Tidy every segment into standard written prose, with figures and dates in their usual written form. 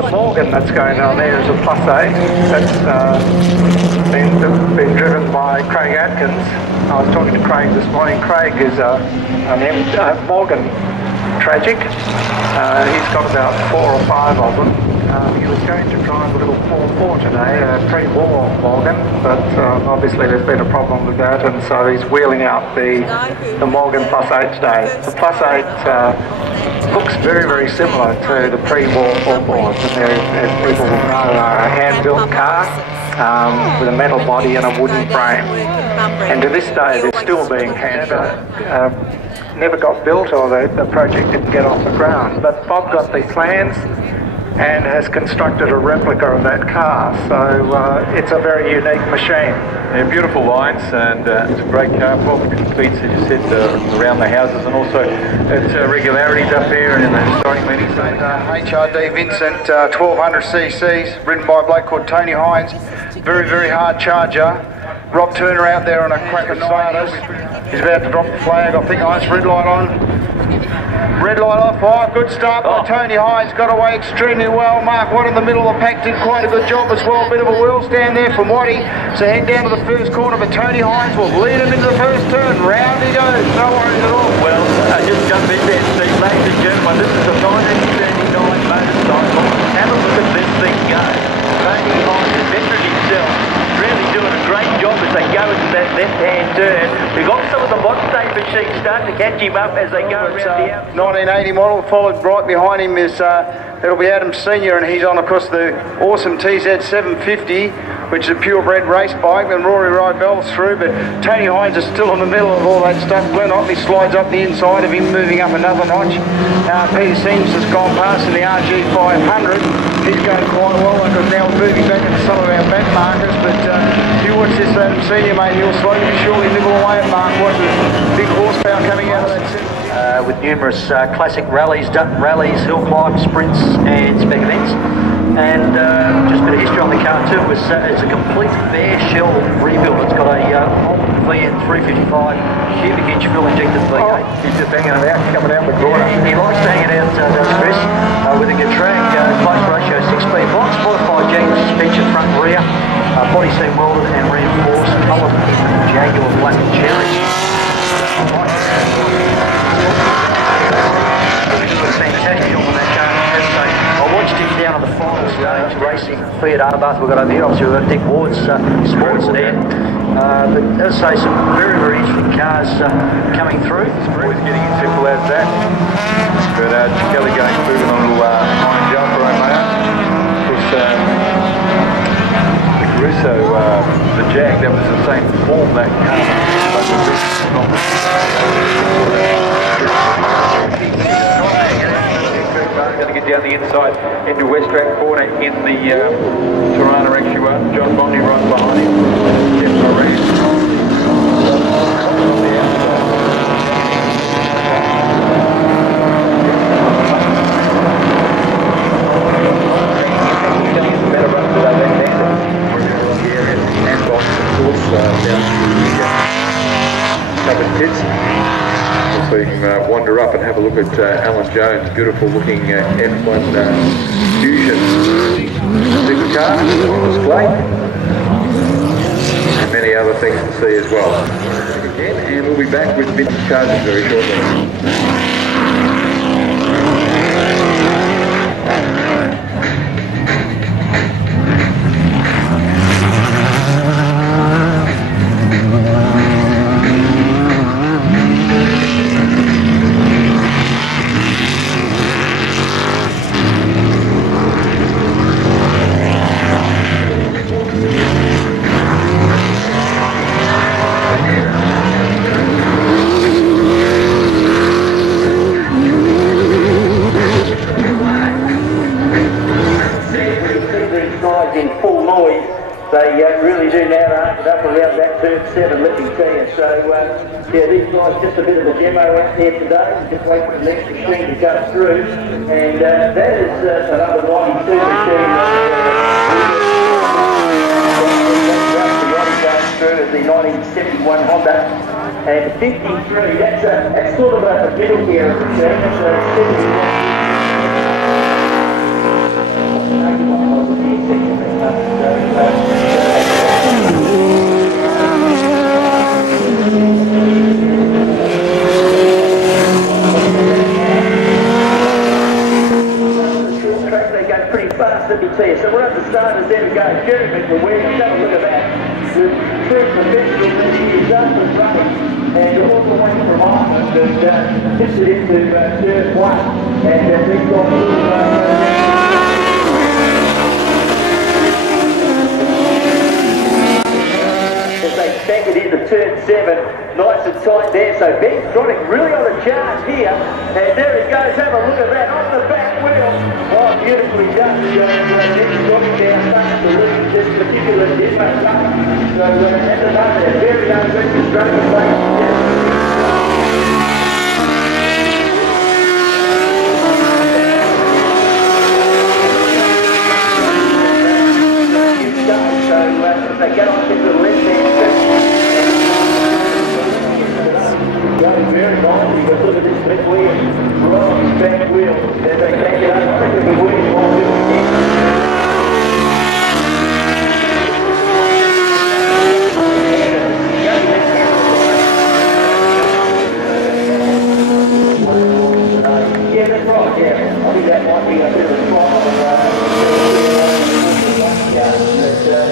the Morgan that's going on there is a plus 8. That's been driven by Craig Atkins. I was talking to Craig this morning. Craig is an Morgan Tragic. He's got about 4 or 5 of them. He was going to drive a little 4-4 today, a pre-war Morgan, but obviously there's been a problem with that, and so he's wheeling out the Morgan plus 8 today. The plus 8 looks very, very similar to the pre-war 4-4s, and as people will know, a hand-built car with a metal body and a wooden frame. And to this day they're still being hand-built. Never got built, or the project didn't get off the ground, but Bob got the plans and has constructed a replica of that car, so it's a very unique machine. Yeah, beautiful lines, and it's a great car. Bob completes, as you said, around the houses, and also its regularities up there and in the historic meetings. HRD Vincent 1200 cc's, ridden by a bloke called Tony Hines. Very, very hard charger. Rob Turner out there on a cracker Sonatas. He's about to drop the flag. I think nice red light on. Red light off, good start by Tony Hines, got away extremely well. Mark Watt in the middle of the pack did quite a good job as well. Bit of a wheel stand there from Watty. So head down to the first corner, but Tony Hines will lead him into the first turn. Round he goes, no worries at all. Well, just jump in there, Steve. Ladies and gentlemen, this is a 1939 motorcycle. Have a look at this thing go. Tony Hines, the veteran himself, really doing a great job as they go into that left-hand turn. We've got some of the modern day machines starting to catch him up as they go around the outside. 1980 model, followed right behind him is it'll be Adam Senior, and he's on, of course, the awesome TZ 750, which is a purebred race bike. Then Rory Rybell's through, but Tony Hines is still in the middle of all that stuff. Glenn Otley slides up the inside of him, moving up another notch. Peter Sims has gone past in the RG 500. He's going quite well. Like now moving back into some of our back markers, but if you watch this Adam Senior, mate, he'll slowly but surely nibble away at Mark Watt. Big horsepower coming out of that set. With numerous classic rallies, hill climbs, sprints and spec events. And just a bit of history on the car too. It's a complete bare shell rebuild. It's got a VN 355 cubic inch fuel injected V8. Oh, he's just hanging it out, coming out the corner. He likes to hang it out, does Chris, with a good track, close ratio 6-speed blocks, modified suspension front and rear, body seam welded and reinforced, coloured in Jaguar black and cherry. Fantastic job on that car. I watched him down on the final stage racing Fiat Abarth. We've got over here, obviously we've got Dick Ward's sports there. But as I say, some very, very interesting cars coming through. Always getting in simple as that. But Kelly going through with a little iron jump for Romeo. Of course, the Caruso, the Jag, that was the same form, that car. Going to get down the inside into West Track Corner in the Tirana XU1. John Bondi right behind him. Jeff Maurice. Better run to that left-hander. And Boston, of course, down to the covered pits. So you can wander up and have a look at Alan Jones' beautiful looking F1 Fusion supercar on display, and many other things to see as well. Again, and we'll be back with vintage cars very shortly. Yeah, these guys just a bit of a demo out here today. Just wait for the next machine to come through, and that is another 92 machine. Going through is the 1971 Honda, and 53. That's sort of a middle gear machine. That's a 71. fast, let me tell you. So we're at the starters there to go. Jerry McWilliams, have a look at that. The true professional that he is up and running. And all the way from Ireland and tips it into third one. And they've got a as they bank it into turn 7, nice and tight there. So Ben Cronic really on the charge here, and there he goes. Have a look at that on the back wheel. Oh, beautifully done. Ben Cronic now starting to lead this particular demo lap. So at the moment, a very unrestricted straight place. They get on to the left hand going very nicely, but look at this back wheel, right back wheel, as they take it up to the wheel while doing it. Yeah, that's right, yeah. I think that might be a bit of a trial.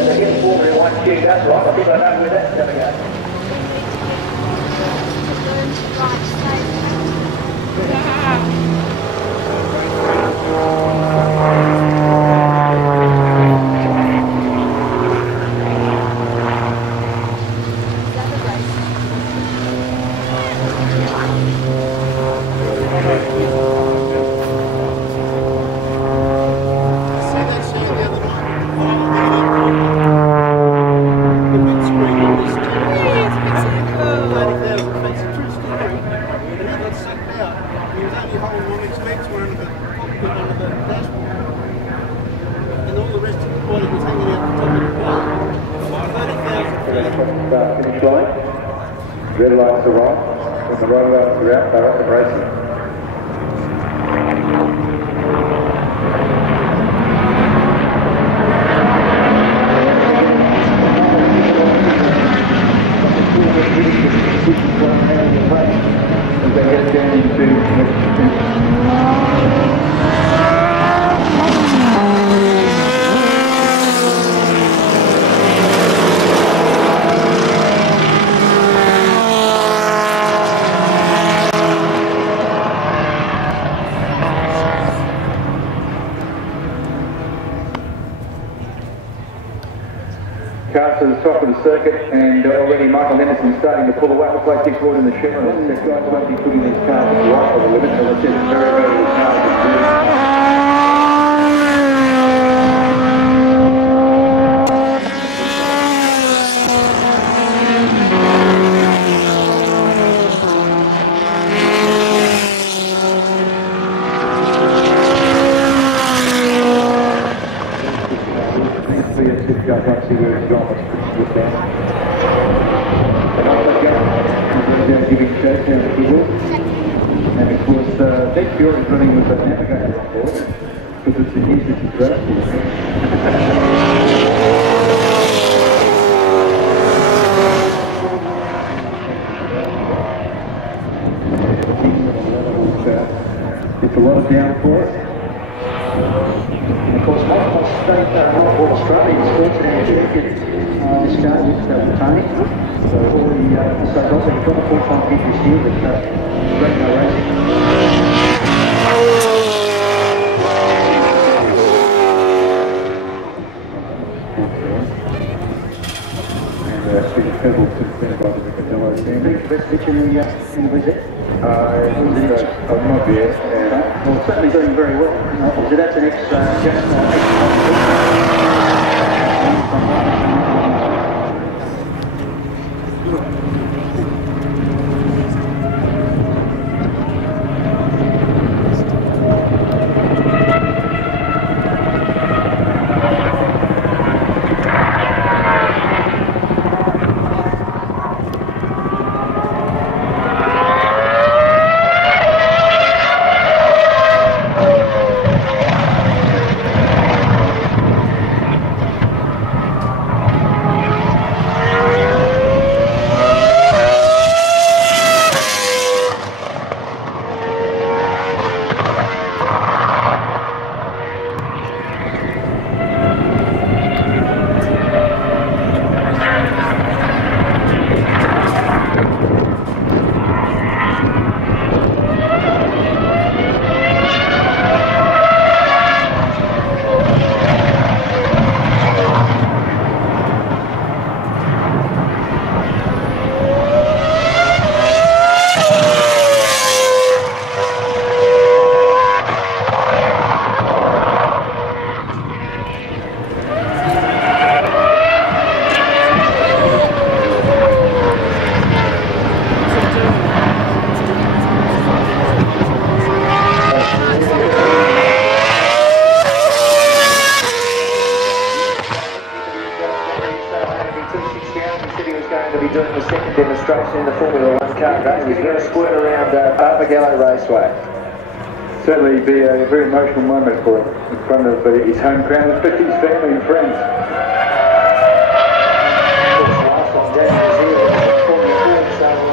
They get Formula 1 queued up, right? I think I know where that's going to go. Finish line. Red lights are on. When the roundabouts are out, they're up and racing. As they get down into cars to the top of the circuit, and already Michael Henderson's starting to pull away. Looks like Dick Ward in the Chevron. These guys won't be putting these cars right on the limit. As I said, it's very, very little cars to do. See where it's going. With that. Giving chase down the hill. And of course, Nick Fury is running with a navigator on board because it's a nuisance to race. It's a lot of downforce. And of course, multiple Australian sports and champions this car with Tony. So all the so also you've got a full-time gig this year with Great No Racing. And Steve Pebble to stand by the Riccardello family. Best pitch in the VZ? Might be it. Well, certainly doing very well. So that's an second demonstration in the Formula 1 car race. He's going to squirt around Perths Wanneroo Raceway. Certainly be a very emotional moment for him in front of his home crowd, especially his family and friends. Last one down was here in Formula 4, so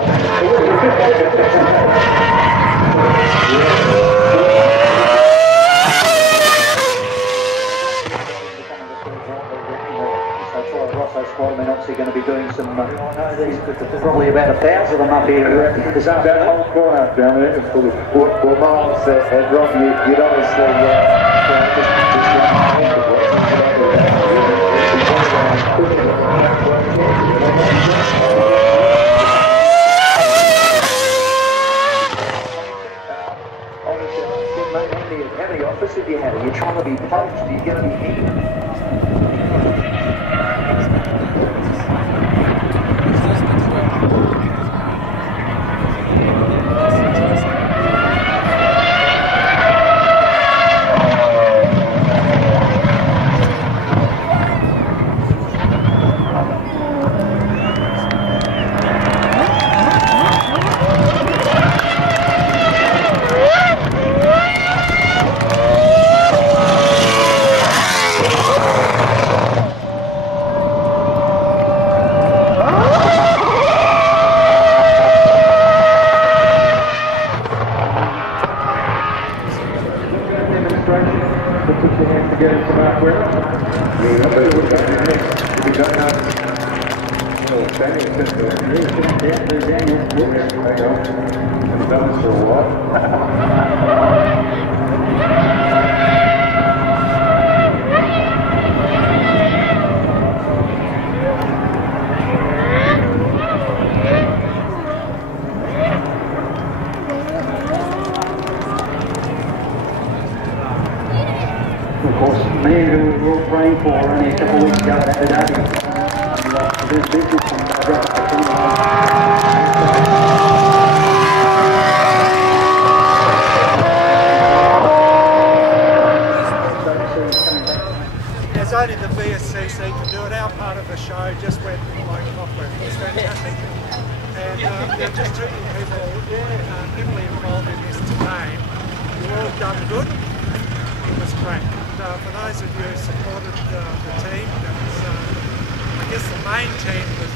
I mean, obviously going to be doing some, there's probably about 1,000 of them up here this That afternoon. whole corner down there is full of Well, Miles and Rob, you'd obviously how many offers have you had? Are you trying to be poached? Are you going to be here? to get into Mark Webber. For a while. Of course, me who we were all praying for only a couple of weeks ago at Abu Dhabi. There's business and There's only the VSCC can do it. Our part of the show just went like clockwork. It was fantastic. And they're just treating people heavily involved in this today. You've all done good. It was great. And for those of you who supported the team, that was, I guess the main team was